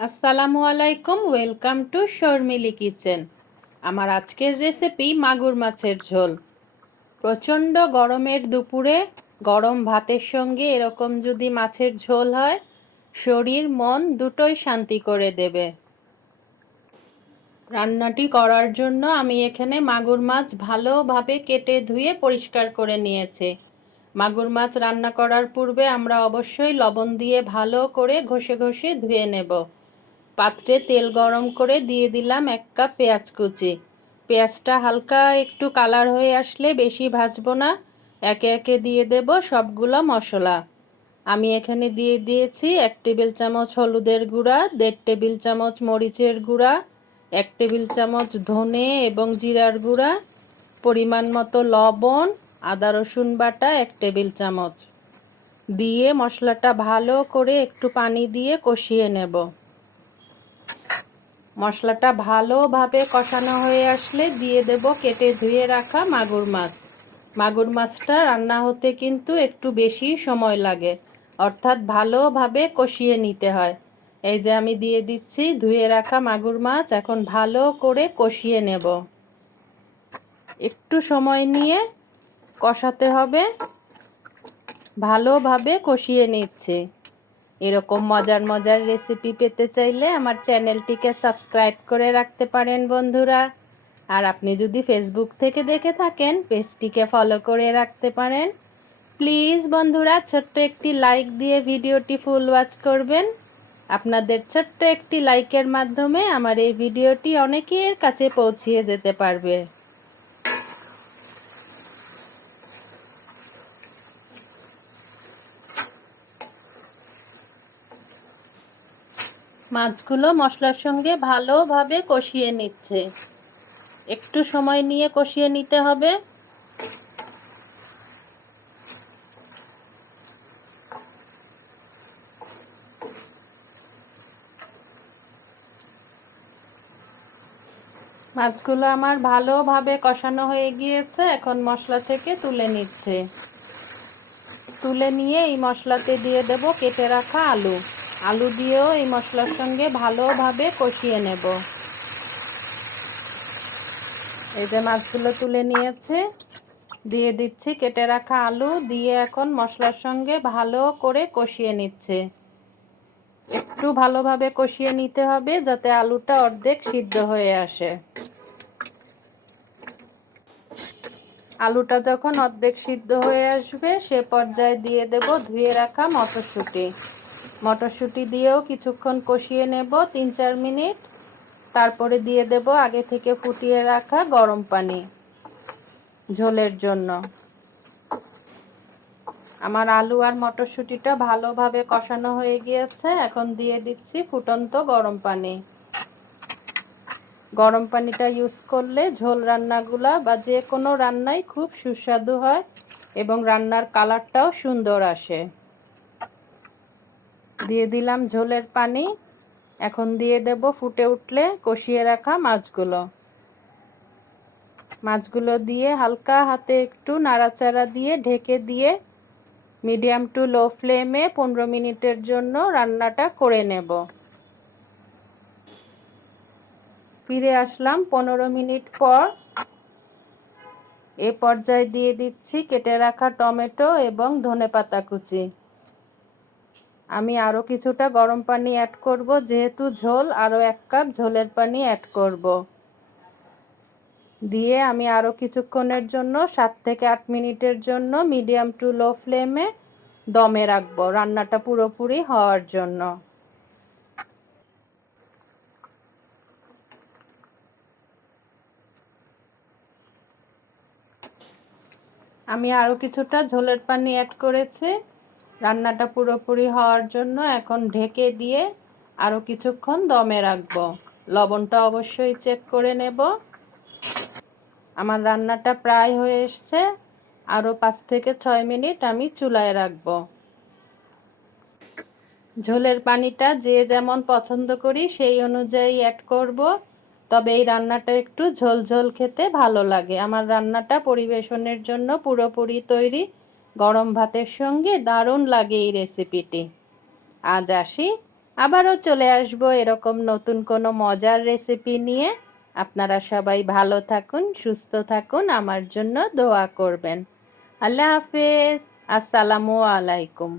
আসসালামু আলাইকুম, welcome to Sharmili kitchen. আমার আজকের রেসিপি মাগুর মাছের ঝোল। প্রচণ্ড গরমের দুপুরে গরম ভাতের সঙ্গে এরকম যদি মাছের ঝোল হয়, শরীর মন দুটোই শান্তি করে দেবে। রান্নাটি করার জন্য আমি এখানে মাগুর মাছ ভালোভাবে কেটে ধুয়ে পরিষ্কার করে নিয়েছি। মাগুর মাছ রান্না করার পূর্বে আমরা অবশ্যই লবণ দিয়ে ভালো করে ঘষে ঘষে ধুয়ে নেব। পাত্রে তেল গরম করে দিয়ে দিলাম 1 কাপ পেঁয়াজ কুচি। পেঁয়াজটা হালকা একটু কালার হয়ে আসলে, বেশি ভাজবো না, একে একে দিয়ে দেব সবগুলো মশলা। আমি এখানে দিয়ে দিয়েছি 1 টেবিল চামচ হলুদের গুঁড়া, 1.5 টেবিল চামচ মরিচের গুঁড়া, 1 টেবিল চামচ ধনে এবং জিরার গুঁড়া, পরিমাণ মতো লবণ, আদা রসুন বাটা 1 টেবিল চামচ দিয়ে মশলাটা ভালো করে একটু পানি দিয়ে কষিয়ে নেব। মশলাটা ভালোভাবে কষানো হয়ে আসলে দিয়ে দেব কেটে ধুয়ে রাখা মাগুর মাছ। মাগুর মাছটা রান্না হতে কিন্তু একটু বেশি সময় লাগে, অর্থাৎ ভালোভাবে কষিয়ে নিতে হয়। এই যে আমি দিয়ে দিচ্ছি ধুয়ে রাখা মাগুর মাছ, এখন ভালো করে কষিয়ে নেব। একটু সময় নিয়ে কষাতে হবে, ভালোভাবে কষিয়ে নিচ্ছি। এরকম মজার মজার রেসিপি পেতে চাইলে আমার চ্যানেলটিকে সাবস্ক্রাইব করে রাখতে পারেন বন্ধুরা। আর আপনি যদি ফেসবুক থেকে দেখে থাকেন, পেজটিকে ফলো করে রাখতে পারেন। প্লিজ বন্ধুরা, ছোট্ট একটি লাইক দিয়ে ভিডিওটি ফুল ওয়াচ করবেন। আপনাদের ছোট্ট একটি লাইকের মাধ্যমে আমার এই ভিডিওটি অনেকের কাছে পৌঁছিয়ে যেতে পারবে। মাছগুলো মশলার সঙ্গে ভালোভাবে কষিয়ে নিচ্ছে। একটু সময় নিয়ে কষিয়ে নিতে হবে। মাছগুলো আমার ভালোভাবে কষানো হয়ে গিয়েছে, এখন মশলা থেকে তুলে নিচ্ছে। তুলে নিয়ে এই মশলাতে দিয়ে দেব কেটে রাখা আলু। আলু দিয়েও এই মশলার সঙ্গে ভালোভাবে কষিয়ে নেব। এই যে মাছগুলো তুলে নিয়েছে, দিয়ে দিচ্ছি কেটে রাখা আলু, দিয়ে এখন মশলার সঙ্গে ভালো করে কষিয়ে নিচ্ছে। একটু ভালোভাবে কষিয়ে নিতে হবে যাতে আলুটা অর্ধেক সিদ্ধ হয়ে আসে। আলুটা যখন অর্ধেক সিদ্ধ হয়ে আসবে, সে পর্যায়ে দিয়ে দেব ধুয়ে রাখা মটরশুঁটি। মটরশুঁটি দিয়েও কিছুক্ষণ কষিয়ে নেব, 3-4 মিনিট। তারপরে দিয়ে দেব আগে থেকে ফুটিয়ে রাখা গরম পানি ঝোলের জন্য। আমার আলু আর মটরশুঁটিটা ভালোভাবে কষানো হয়ে গিয়েছে, এখন দিয়ে দিচ্ছি ফুটন্ত গরম পানি। গরম পানিটা ইউজ করলে ঝোল রান্নাগুলা বা যে কোনো রান্নাই খুব সুস্বাদু হয় এবং রান্নার কালারটাও সুন্দর আসে। দিয়ে দিলাম ঝোলের পানি। এখন দিয়ে দেব ফুটে উঠলে কষিয়ে রাখা মাছগুলো। মাছগুলো দিয়ে হালকা হাতে একটু নাড়াচাড়া দিয়ে ঢেকে দিয়ে মিডিয়াম টু লো ফ্লেমে 15 মিনিটের জন্য রান্নাটা করে নেব। ফিরে আসলাম 15 মিনিট পর। এ পর্যায়ে দিয়ে দিচ্ছি কেটে রাখা টমেটো এবং ধনেপাতা কুচি। আমি আরও কিছুটা গরম পানি অ্যাড করব, যেহেতু ঝোল, আরও 1 কাপ ঝোলের পানি অ্যাড করব। দিয়ে আমি আরও কিছুক্ষণের জন্য 7 থেকে 8 মিনিটের জন্য মিডিয়াম টু লো ফ্লেমে দমে রাখবো, রান্নাটা পুরোপুরি হওয়ার জন্য। আমি আরও কিছুটা ঝোলের পানি অ্যাড করেছি রান্নাটা পুরোপুরি হওয়ার জন্য। এখন ঢেকে দিয়ে আরও কিছুক্ষণ দমে রাখবো। লবণটা অবশ্যই চেক করে নেব। আমার রান্নাটা প্রায় হয়ে এসছে, আরও 5 থেকে 6 মিনিট আমি চুলায় রাখবো। ঝোলের পানিটা যে যেমন পছন্দ করি সেই অনুযায়ী অ্যাড করব, তবে এই রান্নাটা একটু ঝোল ঝোল খেতে ভালো লাগে। আমার রান্নাটা পরিবেশনের জন্য পুরোপুরি তৈরি। গরম ভাতের সঙ্গে দারুণ লাগে এই রেসিপিটি। আজ আসি, আবারও চলে আসবো এরকম নতুন কোনো মজার রেসিপি নিয়ে। আপনারা সবাই ভালো থাকুন, সুস্থ থাকুন, আমার জন্য দোয়া করবেন। আল্লাহ হাফেজ। আসসালামু আলাইকুম।